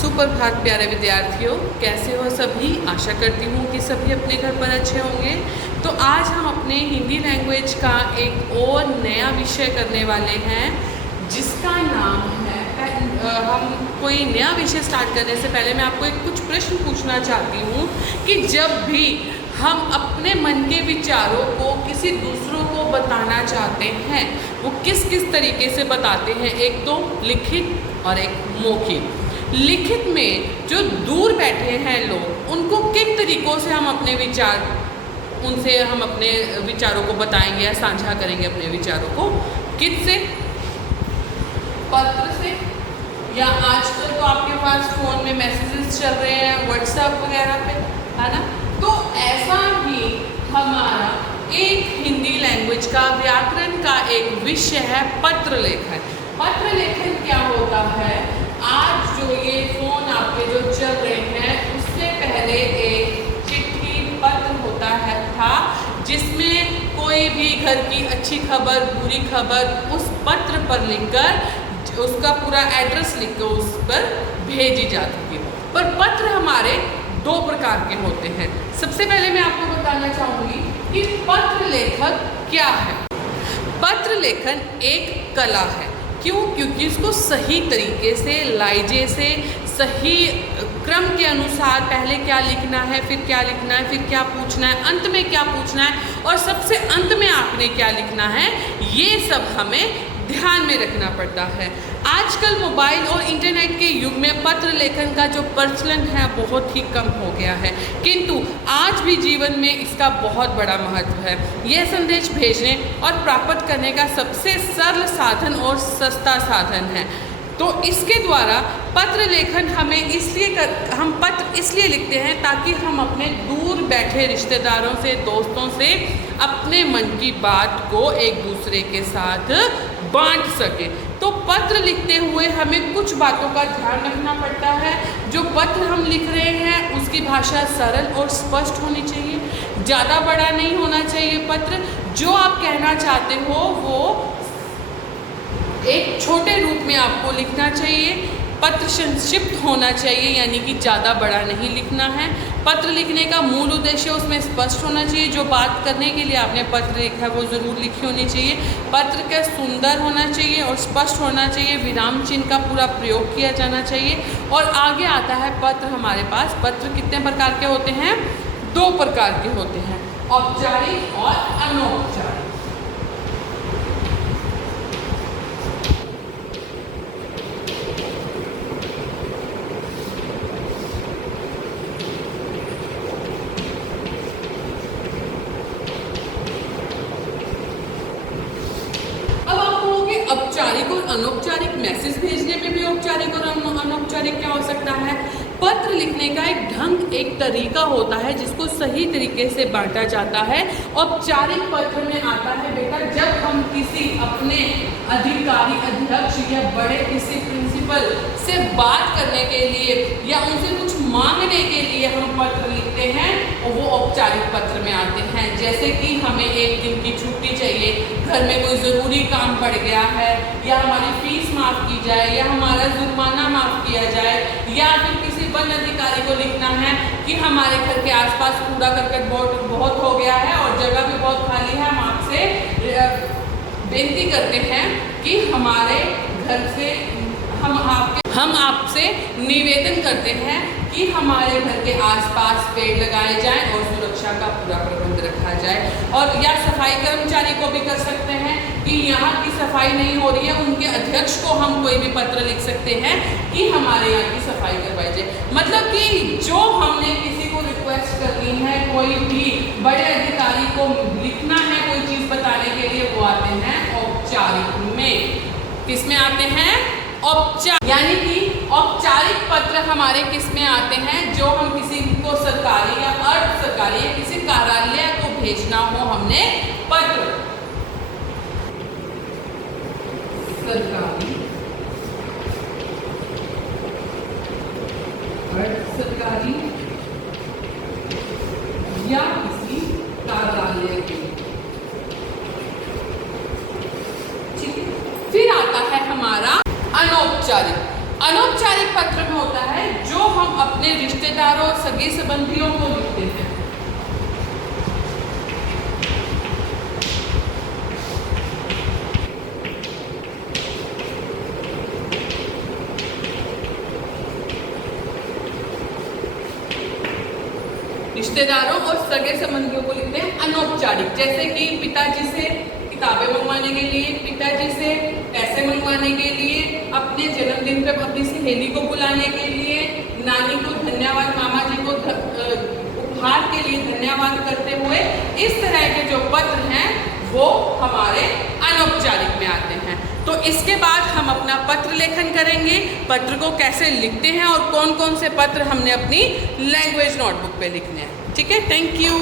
सुप्रभात प्यारे विद्यार्थियों, कैसे हो सभी। आशा करती हूँ कि सभी अपने घर पर अच्छे होंगे। तो आज हम अपने हिंदी लैंग्वेज का एक और नया विषय करने वाले हैं जिसका नाम है हम कोई नया विषय स्टार्ट करने से पहले मैं आपको एक कुछ प्रश्न पूछना चाहती हूँ कि जब भी हम अपने मन के विचारों को किसी दूसरों को बताना चाहते हैं वो किस किस तरीके से बताते हैं। एक तो लिखित और एक मौखिक। लिखित में जो दूर बैठे हैं लोग उनको किन तरीक़ों से हम अपने विचार उनसे हम अपने विचारों को बताएंगे या साझा करेंगे अपने विचारों को। किससे? पत्र से, या आजकल तो आपके पास फ़ोन में मैसेजेस चल रहे हैं व्हाट्सएप वगैरह पे, है ना। तो ऐसा ही हमारा एक हिंदी लैंग्वेज का व्याकरण का एक विषय है पत्र लेखन। पत्र लेखन क्या होता है? आज जो ये फ़ोन आपके जो चल रहे हैं उससे पहले एक चिट्ठी पत्र होता है था जिसमें कोई भी घर की अच्छी खबर बुरी खबर उस पत्र पर लिखकर उसका पूरा एड्रेस लिखकर उस पर भेजी जाती थी। पर पत्र हमारे दो प्रकार के होते हैं। सबसे पहले मैं आपको बताना चाहूँगी कि पत्र लेखन क्या है। पत्र लेखन एक कला है। क्यों? क्योंकि इसको सही तरीके से लाइजे से सही क्रम के अनुसार पहले क्या लिखना है, फिर क्या लिखना है, फिर क्या पूछना है, अंत में क्या पूछना है और सबसे अंत में आपने क्या लिखना है, ये सब हमें ध्यान में रखना पड़ता है। आजकल मोबाइल और इंटरनेट के युग में पत्र लेखन का जो प्रचलन है बहुत ही कम हो गया है, किंतु आज भी जीवन में इसका बहुत बड़ा महत्व है। यह संदेश भेजने और प्राप्त करने का सबसे सरल साधन और सस्ता साधन है। तो इसके द्वारा पत्र लेखन हम पत्र इसलिए लिखते हैं ताकि हम अपने दूर बैठे रिश्तेदारों से, दोस्तों से अपने मन की बात को एक दूसरे के साथ बांट सके। तो पत्र लिखते हुए हमें कुछ बातों का ध्यान रखना पड़ता है। जो पत्र हम लिख रहे हैं उसकी भाषा सरल और स्पष्ट होनी चाहिए, ज़्यादा बड़ा नहीं होना चाहिए पत्र। जो आप कहना चाहते हो वो एक छोटे रूप में आपको लिखना चाहिए। पत्र संक्षिप्त होना चाहिए, यानी कि ज़्यादा बड़ा नहीं लिखना है। पत्र लिखने का मूल उद्देश्य उसमें स्पष्ट होना चाहिए। जो बात करने के लिए आपने पत्र लिखा है वो ज़रूर लिखी होनी चाहिए। पत्र का सुंदर होना चाहिए और स्पष्ट होना चाहिए। विराम चिन्ह का पूरा प्रयोग किया जाना चाहिए। और आगे आता है पत्र। हमारे पास पत्र कितने प्रकार के होते हैं? दो प्रकार के होते हैं, औपचारिक और अनौपचारिक। औपचारिक और अनौपचारिक। मैसेज भेजने में भी औपचारिक और अनौपचारिक क्या हो सकता है? पत्र लिखने का एक ढंग, एक तरीका होता है जिसको सही तरीके से बांटा जाता है। औपचारिक पत्र में आता है बेटा जब हम किसी अपने अधिकारी, अध्यक्ष या बड़े किसी प्रिंसिपल से बात करने के लिए या उनसे कुछ मांगने के लिए हम पत्र लिखते हैं और वो औपचारिक पत्र में आते हैं। जैसे कि हमें एक दिन की छुट्टी चाहिए, घर में कोई ज़रूरी काम पड़ गया है, या हमारी फीस माफ़ की जाए, या हमारा जुर्माना माफ़ किया जाए, या फिर किसी वन अधिकारी को लिखना है कि हमारे घर के आसपास कूड़ा करकट बहुत हो गया है और जगह भी बहुत खाली है। हम आपसे बेनती करते हैं कि हमारे घर से हम आपसे निवेदन करते हैं कि हमारे घर के आसपास पेड़ लगाए जाएं और सुरक्षा का पूरा प्रबंध रखा जाए। और या सफाई कर्मचारी को भी कर सकते हैं कि यहाँ की सफाई नहीं हो रही है, उनके अध्यक्ष को हम कोई भी पत्र लिख सकते हैं कि हमारे यहाँ की सफाई करवाई जाए। मतलब कि जो हमने किसी को रिक्वेस्ट करनी है, कोई भी बड़े अधिकारी को लिखना है कोई चीज़ बताने के लिए, वो आते हैं औपचारिक में। किस में आते हैं? औपचारिक। यानी कि औपचारिक पत्र हमारे किस में आते हैं? जो हम किसी को सरकारी या अर्ध सरकारी या किसी कार्यालय को भेजना हो हमने पत्र, सरकारी, अर्ध सरकारी या किसी कार्यालय के। ठीक है। फिर आता है हमारा अनौपचारिक। अनौपचारिक पत्र में होता है जो हम अपने रिश्तेदारों, सगे संबंधियों को लिखते हैं। रिश्तेदारों और सगे संबंधियों को लिखते हैं अनौपचारिक, जैसे कि पिताजी से किताबें मंगवाने के लिए, पिताजी से पैसे मंगवाने के लिए, अपने जन्मदिन पर अपनी सहेली को बुलाने के लिए, नानी को धन्यवाद, मामा जी को उपहार के लिए धन्यवाद करते हुए, इस तरह के जो पत्र हैं वो हमारे अनौपचारिक में आते हैं। तो इसके बाद हम अपना पत्र लेखन करेंगे, पत्र को कैसे लिखते हैं और कौन कौन से पत्र हमने अपनी लैंग्वेज नोटबुक पे लिखने हैं। ठीक है, थैंक यू।